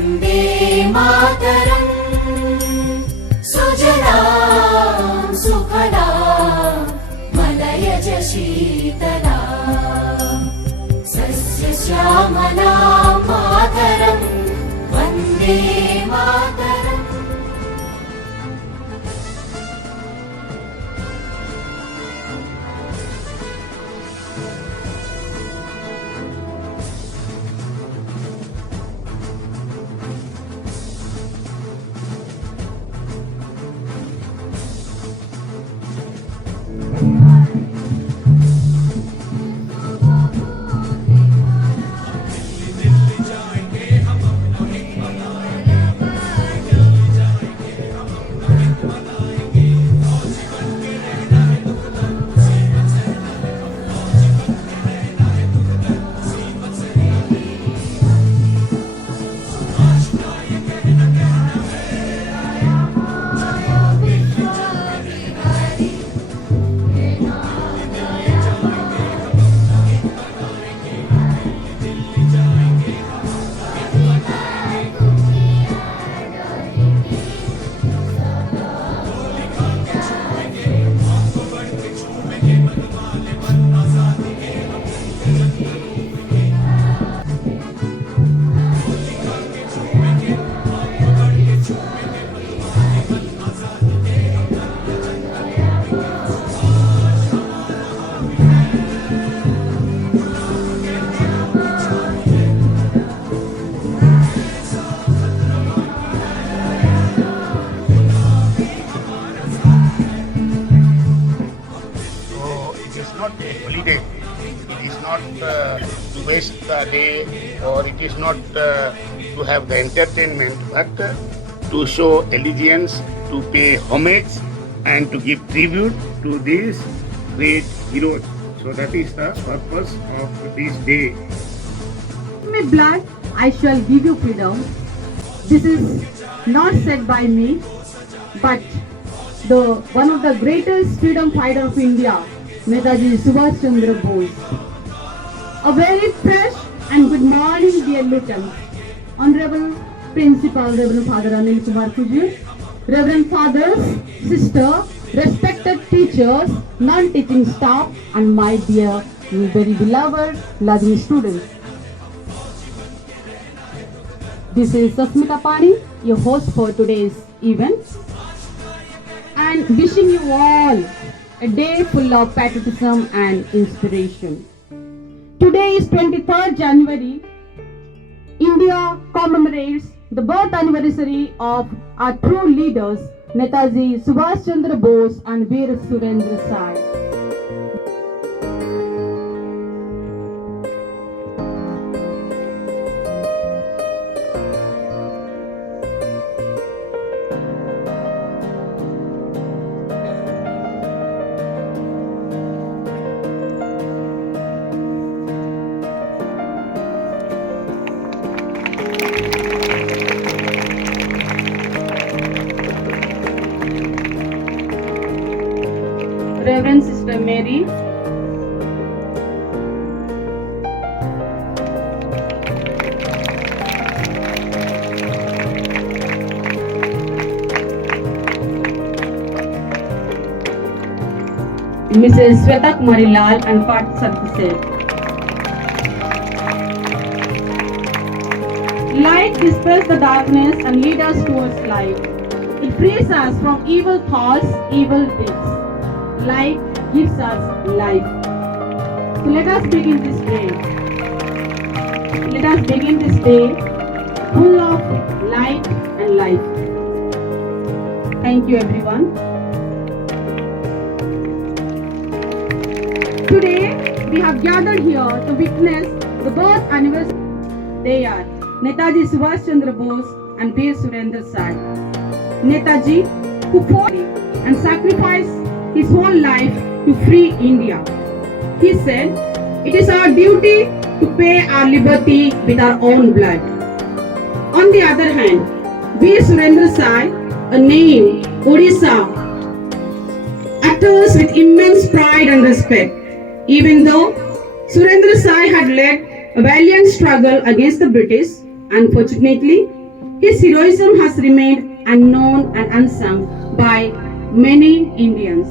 वन्दे मातरम् सुजलां सुफलां मलयज शीतलां सस्यश्यामलां मातरं Vande Mataram. Not a holiday, it is not to waste the day, or it is not to have the entertainment, but to show allegiance, to pay homage and to give tribute to these great heroes. So that is the purpose of this day. My blood, I shall give you freedom. This is not said by me, but one of the greatest freedom fighter of India, Netaji Subhash Chandra Bose. A very fresh and good morning, dear lieutenants, Honorable Principal, Reverend Father Anil Kumar Kujur, Reverend Fathers, Sister, respected teachers, non-teaching staff, and my dear, very beloved, loving students. This is Sasmita Pani, your host for today's event, and wishing you all a day full of patriotism and inspiration. Today is 23rd January. India commemorates the birth anniversary of our true leaders, Netaji Subhash Chandra Bose and Veer Surendra Sai. Reverend Sister Mary, Mrs. Sweta Kumari Lal and Pat Sathusel. Light dispels the darkness and leads us towards light. It frees us from evil thoughts, evil deeds. Light gives us life. So let us begin this day. Let us begin this day full of light and life. Thank you, everyone. Today we have gathered here to witness the birth anniversary. They are Netaji Subhash Chandra Bose and Veer Surendra Sai. Netaji, who fought and sacrificed his whole life to free India. He said, "It is our duty to pay our liberty with our own blood." On the other hand, Veer Surendra Sai, a name Odisha, utters with immense pride and respect, even though Surendra Sai had led a valiant struggle against the British. Unfortunately, His heroism has remained unknown and unsung by many Indians.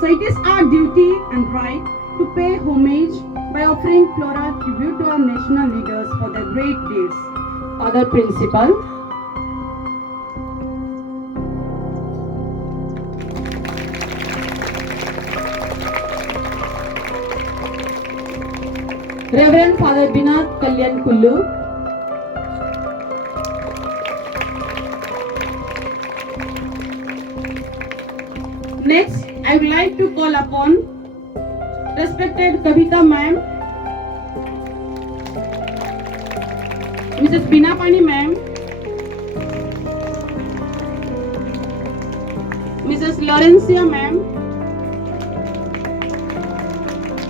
So it is our duty and right to pay homage by offering floral tribute to our national leaders for their great deeds. Other principal. Reverend Father Binod Kalyan Kullu. Next, I would like to call upon respected Kavita ma'am, Mrs. Binapani ma'am, Mrs. Laurencia ma'am,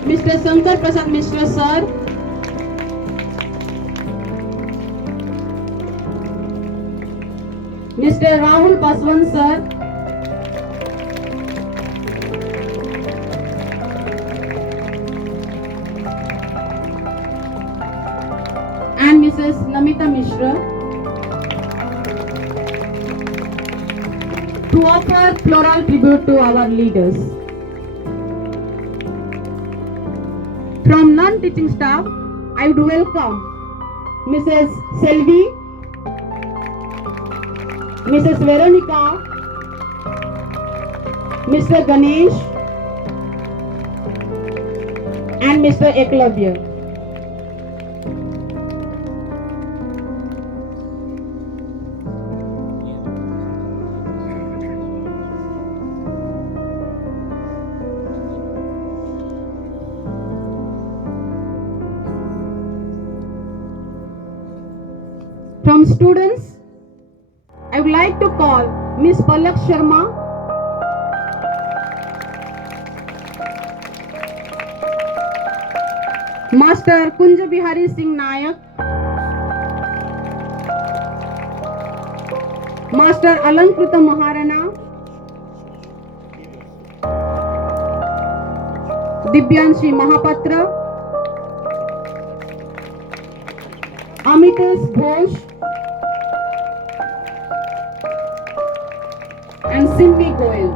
Mr. Shankar Prasad Mishra sir, Mr. Rahul Paswan sir, and Mrs. Namita Mishra to offer floral tribute to our leaders. From non-teaching staff, I would welcome Mrs. Selvi, Mrs. Veronica, Mr. Ganesh, and Mr. Eklavya. From students, I would like to call Miss Palak Sharma, Master Kunja Bihari Singh Nayak, Master Alankruta Maharana, Dibyanshi Mahapatra, Amitas Ghosh, and Simbi Goyal.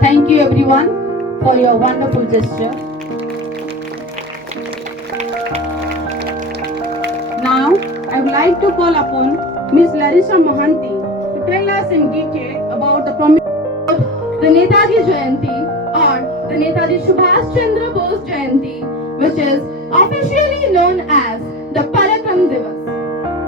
Thank you everyone for your wonderful gesture. Now, I would like to call upon Ms. Larissa Mohanty to tell us in detail about the the Netaji Jayanti or the Netaji Subhash Chandra Bose Jayanti, which is officially known as the Parakram Divas.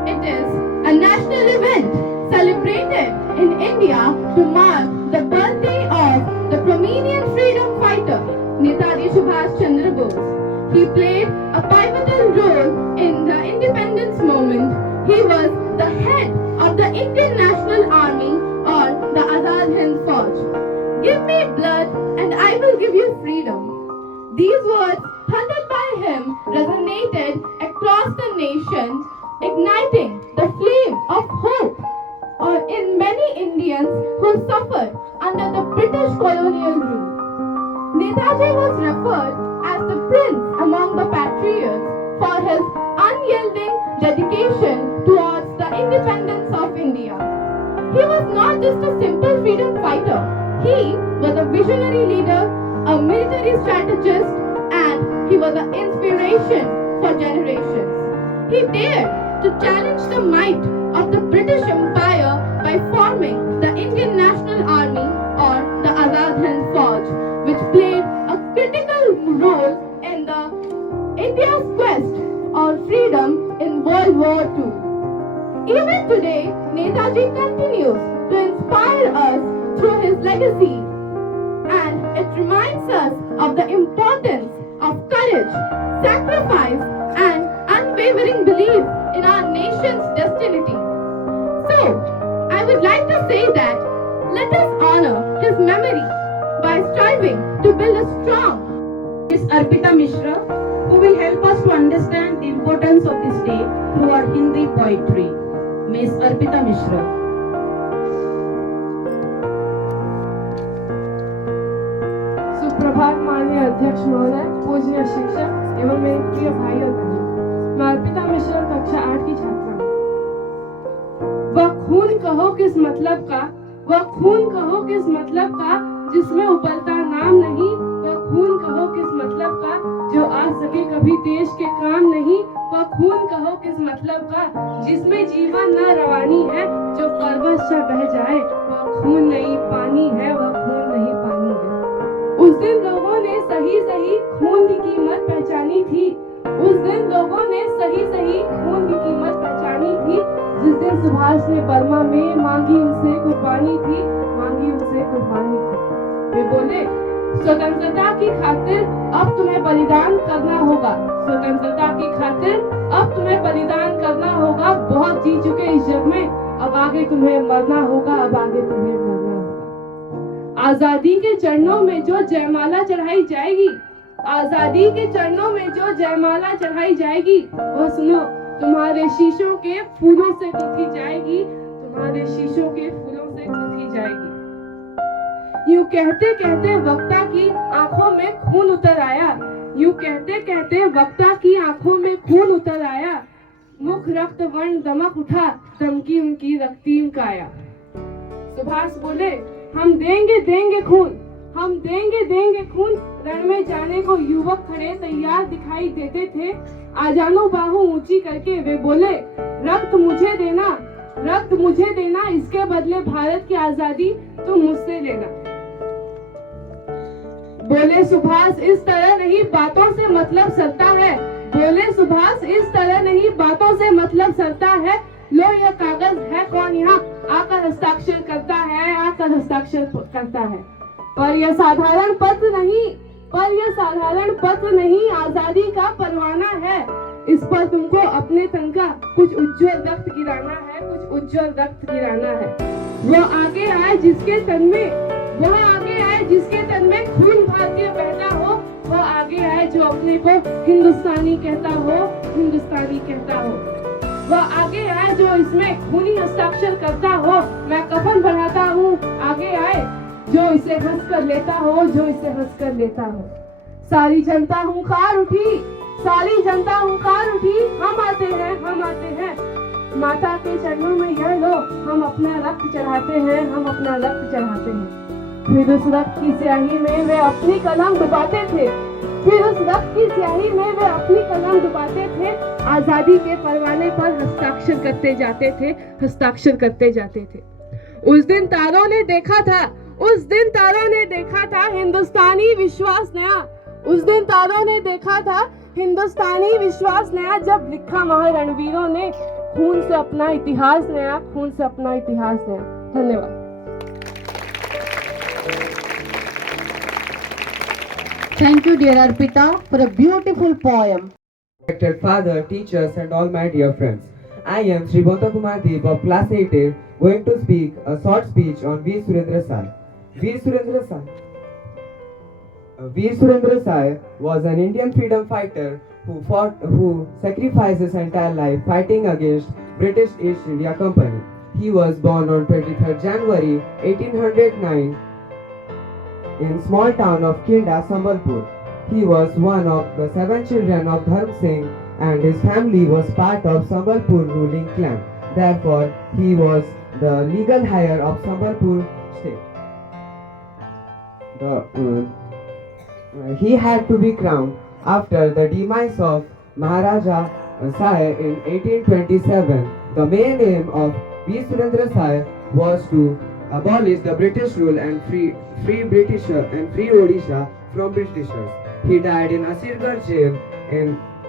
It is a national event celebrated in India to mark the birthday of the prominent freedom fighter Netaji Subhash Chandra Bose. He played a pivotal role in the independence movement. He was the head of the Indian National Army or the Azad Hind Fauj. Give me blood and I will give you freedom. These words thundered by him resonated across the nation, igniting the flame of hope in many Indians who suffered under the British colonial rule. Netaji was referred as the prince among the patriots for his unyielding dedication towards the independence of India. He was not just a simple freedom fighter. He was a visionary leader, a military strategist, and he was an inspiration for generations. He dared to challenge the might of the British Empire by forming the Indian National Army or the Azad Hind Fauj, which played a critical role in the India's quest for freedom in World War II. Even today, Netaji continues to inspire us through his legacy, and it reminds us of the importance of courage, sacrifice, and unwavering belief in our nation's destiny. So, I would like to say that let us honor his memory by striving to build a strong. Miss Arpita Mishra, who will help us to understand the importance of this day through our Hindi poetry. Miss Arpita Mishra. सुप्रभात माननीय अध्यक्ष महोदय, पूज्य शिक्षक एवं मेरे प्रिय भाई और बहनों। मैं अर्पिता मिश्रा कक्षा 8 की छात्रा हूँ। वह खून कहो किस मतलब का, वह खून कहो किस मतलब का जिसमें उबलता नाम नहीं, वह खून कहो किस मतलब का जो आ सके कभी देश के काम नहीं, वह खून कहो किस मतलब का जिसमें जीवन न रवानी है, जो पर्वत से बह जाए वह खून नहीं पानी है, वह खून नहीं पानी है। उस दिन लोगों ने सही सही खून की कीमत पहचानी थी, उस दिन लोगों ने सही सही खून की कीमत पहचानी थी, जिस दिन सुभाष ने बर्मा में मांगी उनसे कुर्बानी थी, मांगी उनसे कुर्बानी थी। वे बोले स्वतंत्रता की खातिर अब तुम्हें बलिदान करना होगा, स्वतंत्रता की खातिर अब तुम्हें बलिदान करना होगा, बहुत जी चुके इस जग में, अब आगे तुम्हें मरना होगा, अब आगे तुम्हें मरना होगा। आजादी के चरणों में जो जयमाला चढ़ाई जाएगी, आजादी के चरणों में जो जयमाला चढ़ाई जाएगी, वो सुनो तुम्हारे शीशों के फूलों से गुथी जाएगी, तुम्हारे शीशों के फूलों से गुथी जाएगी। यूं कहते कहते वक्ता की आंखों में खून उतर आया, यूं कहते कहते वक्ता की आंखों में खून उतर आया, मुख रक्त वर्ण दमक उठा, दमकी उनकी रक्तीम काया। सुभाष बोले हम देंगे देंगे खून, हम देंगे देंगे खून, रण में जाने को युवक खड़े तैयार दिखाई देते थे, आजानो बाहु ऊंची करके वे बोले रक्त मुझे देना, रक्त मुझे देना, इसके बदले भारत की आजादी तुम मुझसे लेना। बोले सुभाष इस तरह नहीं बातों से मतलब सरता है, बोले सुभाष इस तरह नहीं बातों से मतलब सरता है, लो यह कागज है कौन यहाँ आकर हस्ताक्षर करता है, आकर हस्ताक्षर करता है। पर यह साधारण पत्र नहीं, पर यह साधारण पत्र नहीं, आजादी का परवाना है, इस पर तुमको अपने तन का कुछ उज्जवल रक्त गिराना है, कुछ उज्जवल रक्त गिराना है। वह आगे आए जिसके तन में, वह आगे आए जिसके तन में खून भारतीय बहता हो, वह आगे आए जो अपने को हिंदुस्तानी कहता हो, हिंदुस्तानी कहता हो। वह आगे आए जो इसमें खूनी हस्ताक्षर करता हो, मैं कफन भराता हूँ, आगे आए जो इसे हंस कर लेता हो, जो इसे हंस कर लेता हो। सारी जनता हुंकार उठी, सारी जनता हुंकार उठी, हम आते हैं, हम आते हैं, माता के चरणों में यह लो, हम अपना रक्त चढ़ाते हैं, हम अपना रक्त चढ़ाते हैं। फिर उस रक्त की स्याही में वे अपनी कलम डुबाते थे, फिर उस रक्त की स्याही में वे अपनी कलम डुबाते थे, आजादी के परवाने पर हस्ताक्षर करते जाते थे, हस्ताक्षर करते जाते थे। उस दिन तारों ने देखा था, उस दिन तारों ने देखा था हिंदुस्तानी विश्वास नया, उस दिन तारों ने देखा था हिंदुस्तानी विश्वास नया, जब लिखा महारणवीरों ने खून से अपना इतिहास नया, खून से अपना इतिहास नया। धन्यवाद। Thank you, dear Arpita, for a beautiful poem. Respected father, teachers and all my dear friends. I am Sri Bhota Kumar Deep of class 8A going to speak a short speech on Veer Surendra Sai. Veer Surendra Sai. Veer Surendra Sai was an Indian freedom fighter who sacrificed his entire life fighting against British East India Company. He was born on 23rd January 1809 in small town of Kinda, Sambalpur. He was one of the 7 children of Dharm Singh and his family was part of Sambalpur ruling clan. Therefore, he was the legal heir of Sambalpur state. He had to be crowned after the demise of Maharaja Sai in 1827. The main aim of Veer Surendra Sai was to abolish the British rule and free Odisha from Britishers. He died in Asirgarh jail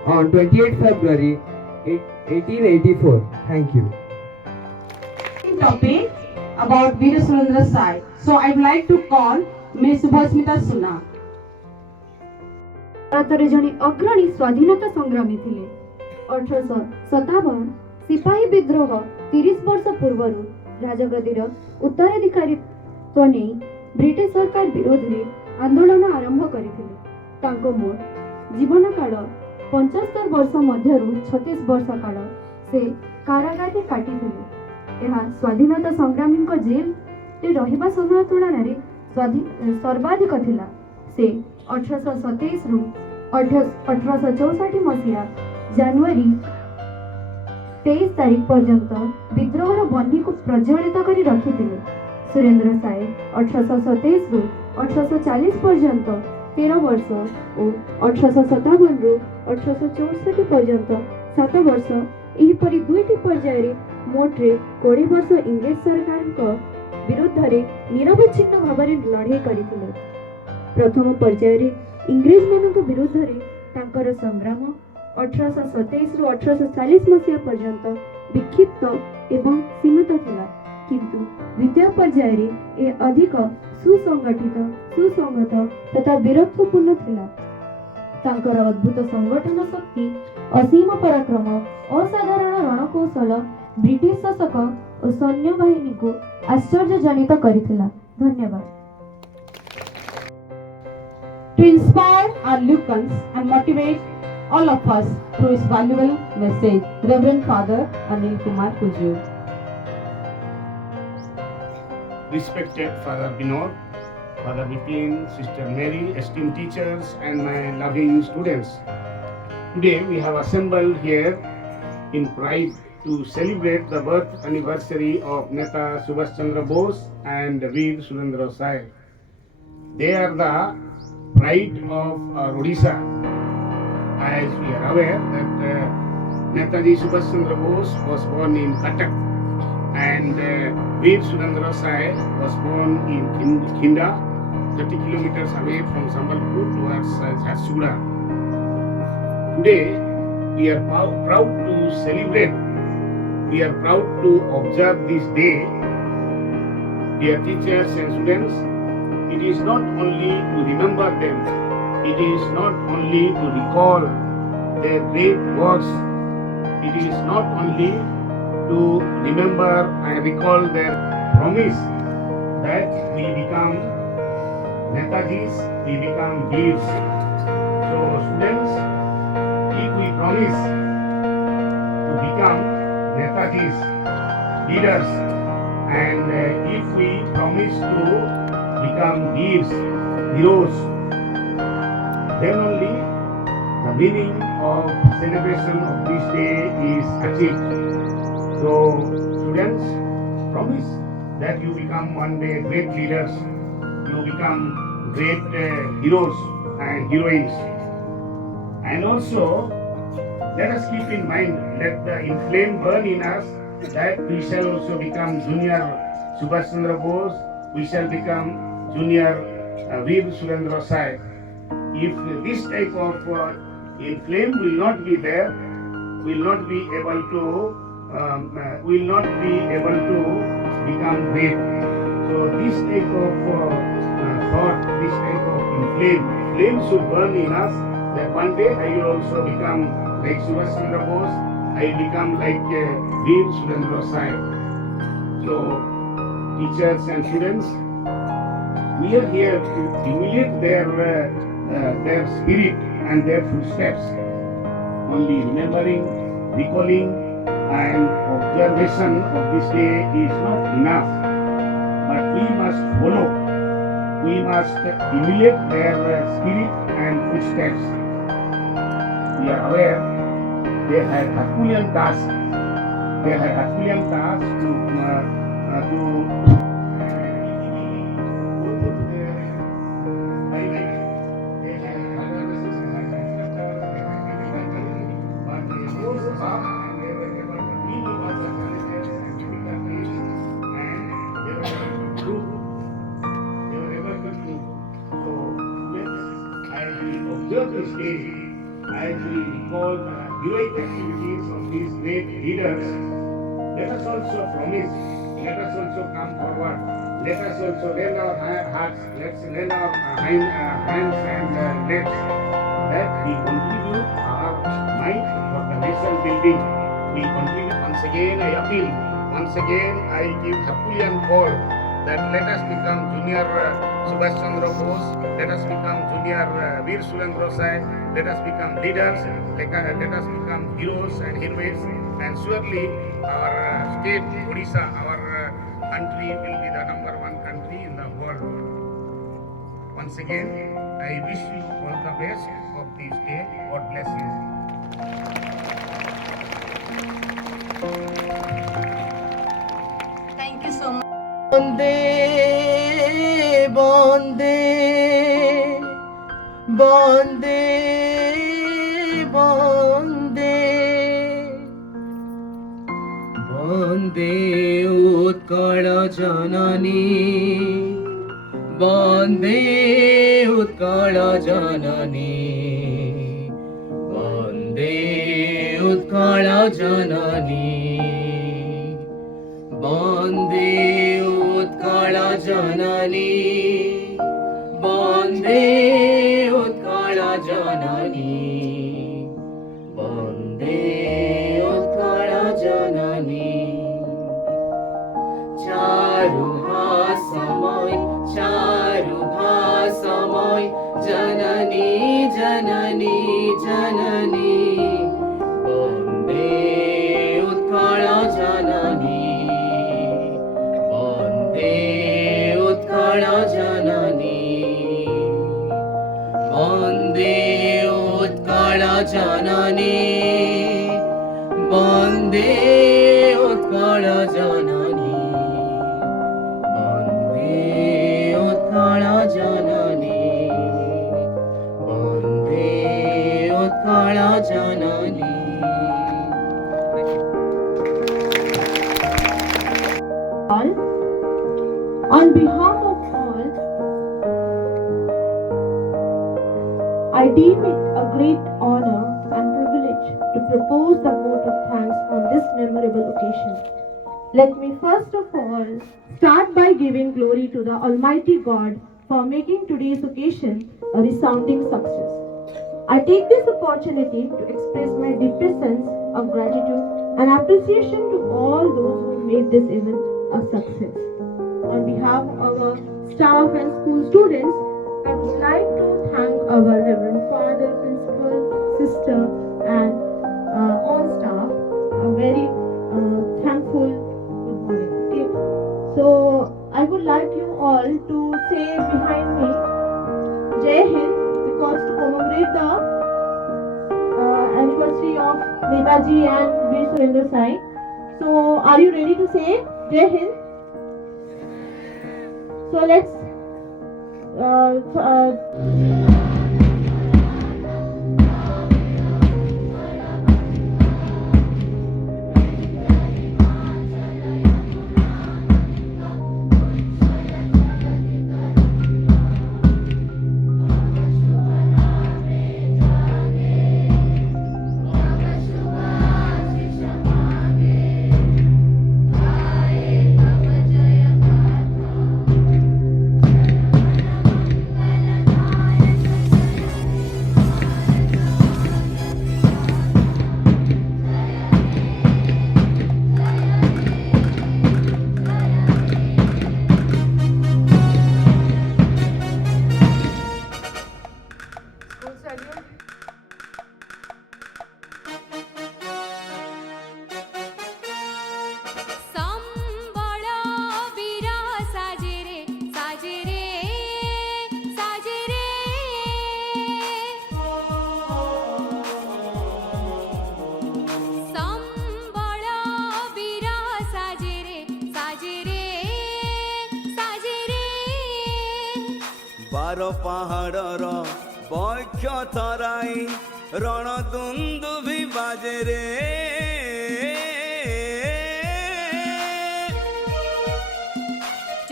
on 28 February 1884. Thank you. Topic about Veer Surendra Sai. So I'd like to call Ms. Subhasmita Suna. ଭାରତରେ ଜଣେ ଅଗ୍ରଣୀ ସ୍ୱାଧୀନତା ସଂଗ୍ରାମୀ ଥିଲେ। 1857 ସିପାହୀ ବିଦ୍ରୋହ 30 ବର୍ଷ ପୂର୍ବରୁ ରାଜଗଦିର ଉତ୍ତରାଧିକାରୀ तो नहीं ब्रिटिश सरकार विरोध में आंदोलन आरंभ करथिले। तांको मोट जीवन काल 75 वर्ष मध्यरु 36 वर्ष काल से कारागार काटिथिले। यह स्वाधीनता संग्रामी जेल रे रहिबा समय तुलन सर्वाधिक थिला। से 1827 रु 1864 मसीहा जनवरी 23 तारीख पर्यंत विद्रोहर बन्ही को प्रज्वलित करी रखिथिले। सुरेंद्र साय 1827 रु 1840 पर्यंत 13 वर्ष और 1857 रु 1864 पर्यंत 7 वर्ष एहीपरि दुईटी पर्याय मोटरे 20 वर्ष इंग्लिश सरकार विरुद्ध निरवच्छिन्न भाव लड़ाई करथिले। प्रथम पर्याय इंग्रेज मान विरुद्ध तांकर संग्राम 1827 रु 1840 मसीहा पर्यंत विक्षिप्त एवं सीमित थिला, किंतु द्वितीय पर्याय ए अधिक सुसंगठित सुसंगत तथा वीरत्वपूर्ण थिला। तांकर अद्भुत संगठन शक्ति, असीम पराक्रम, असाधारण रणकौशल ब्रिटिश शासक और सैन्य बाहिनी को आश्चर्यजनित करिथिला। धन्यवाद। To inspire our Lucans and motivate all of us through his valuable message, Reverend Father Anil Kumar Kuju. Respected Father Vinod, Father Vipin, Sister Mary, esteemed teachers, and my loving students. Today we have assembled here in pride to celebrate the birth anniversary of Neta Subhash Chandra Bose and Veer Surendra Sai. They are the pride of Odisha. As we are aware that Netaji Subhash Chandra Bose was born in Cuttack and Veer Surendra Sai was born in Kinda, 30 kilometers away from Sambalpur towards Jharsuguda. Today we are proud to celebrate, we are proud to observe this day. Dear teachers and students, it is not only to remember them, it is not only to recall their great works, it is not only to remember and recall their promise that we become Netajis, we become Veers. So students, if we promise to become Netajis, leaders, and if we promise to become Veers, heroes, then only the meaning of celebration of this day is achieved. So students, promise that you become one day great leaders, you become great heroes and heroines. And also, let us keep in mind, let the inflame burn in us, that we shall also become junior Subhash Chandra Bose, we shall become junior Veer Surendra Sai. If this type of inflame will not be there, will not be able to become great. So this type of thought, this type of flame should burn in us, that one day I will also become like Subhash Chandra Bose, I will become like Veer Surendra Sai. So teachers and students, we are here to emulate their spirit and their footsteps. Only remembering, recalling, and observation of this day is not enough, but we must follow. We must emulate their spirit and footsteps. We are aware they had Herculean task. They had Herculean task to this day, as we recall the heroic activities of these great leaders, let us also promise, let us also come forward, let us also lend our hearts, let's lend our hands and legs, that we contribute our might for the nation building. We contribute. Once again I appeal, once again I give Herculean call that let us become junior Subhash Chandra Bose, let us become junior Veer Surendra Sai, let us become leaders, let us become heroes and heroines, and surely our state, Odisha, our country will be the #1 country in the world. Once again, I wish you all the best of this day. God bless you. Thank you so much. বন্দে বন্দে বন্দে বন্দে বন্দে উৎকল জননী বন্দে উৎকল জননী বন্দে উৎকল জননী বন্দে উৎকল জননী বন্দে উৎকল জননী বন্দে উৎকল জননী চারু ভাসময় জননী জননী জননী বন্দে উৎকল জননী বন্দে উৎকল জননী বন্দে উৎকল জননী বন্দে উৎকল জননী বন্দে উৎকল জননী বন্দে উৎকল জননী। All. On behalf of all, I deem it a great honor and privilege to propose the vote of thanks on this memorable occasion. Let me first of all start by giving glory to the Almighty God for making today's occasion a resounding success. I take this opportunity to express my deepest sense of gratitude and appreciation to all those who made this event a success. On behalf of our staff and school students, I would like to thank our Reverend Father, Principal, Sister, and all staff. I'm very thankful. Good morning. Okay. So I would like you all to say behind me, Jai Hind, because to commemorate the anniversary of Netaji and Veer Surendra Sai. So are you ready to say Jai Hind? So let's संबळ वीर साजे रे साजे रे साजे रे संबळ वीर साजे रे साजे रे साजे रे ବାର ପାହାଡ଼ର ବକ୍ଷ ତରାଇ ରଣଦୁନ୍ଦୁଭି ବାଜେ ରେ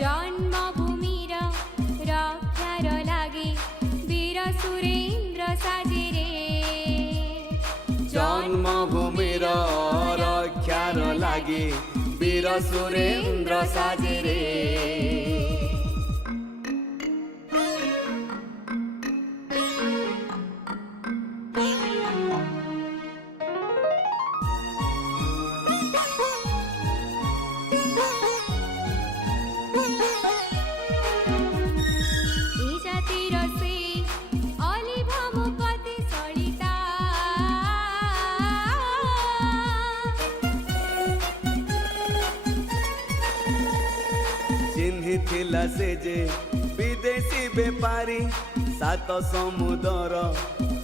जन्मभूमिर रक्षार लागे वीर सुरेन्द्र साजे रे ଜନ୍ମଭୂମିର ରକ୍ଷାର ଲାଗି ବୀର ସୁରେନ୍ଦ୍ର ସାଜେ ରେ ଥିଲା ସେ ଯେ ବିଦେଶୀ ବେପାରୀ 7 ସମୁଦ୍ର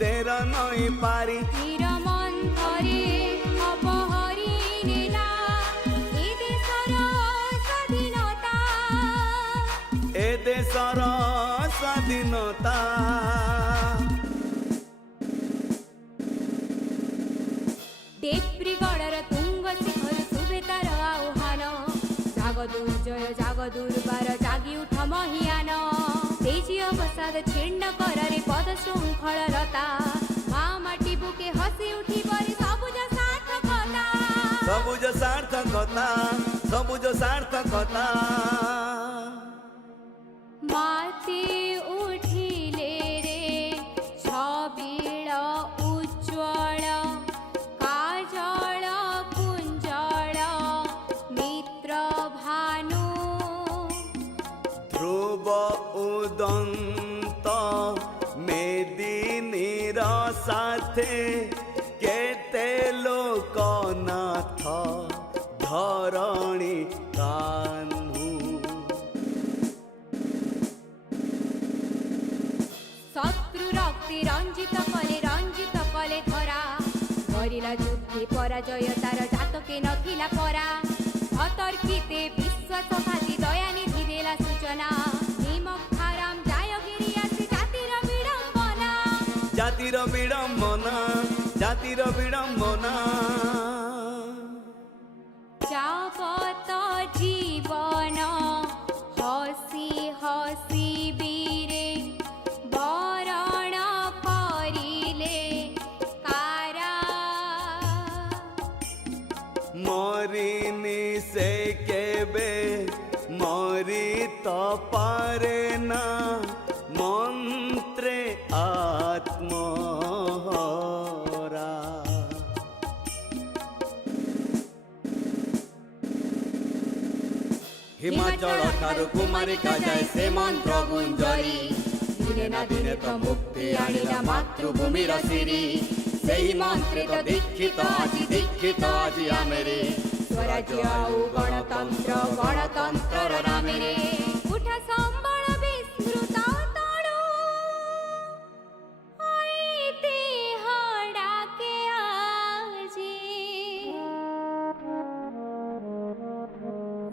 13 ନଈ ପାରି তীর মন্থরে অপহরি নেলা এ দেশর স্বাধীনতা ଏ ଦେଶର ସ୍ୱାଧୀନତା দেব্রিগড়র তুঙ্গ শিখর শুভে তার আহ্বান জাগ দুর্জয় জাগ দুর্বার জাগি উঠ মহিয়ান তেজি অবসাদ ছিন্ন করারে পদ শৃঙ্খল লতা মা মাটি বুকে হসি উঠিবরে সবুজ সার্থকতা ସବୁଜ ସାର୍ଥକତା ସବୁଜ ସାର୍ଥକତା মাতে উঠিলে রে ছবিল উজ্জ্বল কাজল কুঞ্জল মিত্র ভানু ধ্রুব উদন্ত মেদিনীর সাথে কেতে লোকনাথ ধরণী কাহ্নু শত্রু রক্তে রঞ্জিত কলে ধরা করিলা যুদ্ধে পরাজয় তার জাতকে নথিলা পরা অতর্কিতে বিশ্বসভাতি দয়ানিধি দেলা সূচনা নিমক হারাম জয়গিরি আসি জাতির বিড়ম্বনা জাতির বিড়ম্বনা জাতির বিড়ম্বনা যাবত জীবন হসি হসি বীরে বরণ করিলে কারা মরিনি সে কেবে মরি তো পারে না মন্ত্রে আত্মহরা হিমাচল ঠারু কুমারিকা যায় সে মন্ত্র গুঞ্জরি দিনে না দিনে তো মুক্তি আনিলা মাতৃভূমির সিরি সেই মন্ত্রে তো দীক্ষিত আজি আমেরে স্বরাজ্য আউ গণতন্ত্র নামেরে উঠা সম্বল বিস্মৃত তড়ু আইতে হড়াকে আজি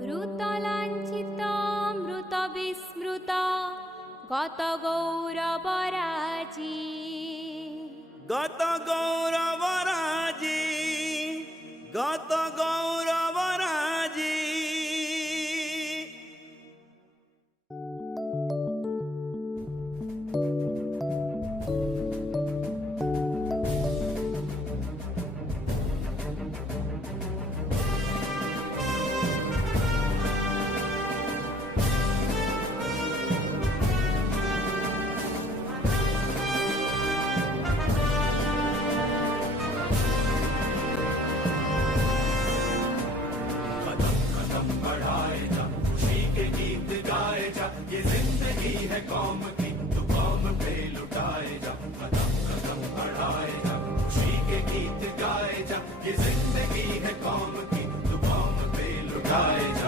মৃত লাঞ্ছিত মৃত বিস্মৃত গত গৌরবরাজি গত গৌরবরাজি গত গৌরবরাজি ये जिंदगी है कौम की तू कौम पे लुटाए जा कदम कदम बढ़ाए जा खुशी के गीत गाए जा ये जिंदगी है कौम की तू कौम पे लुटाए जा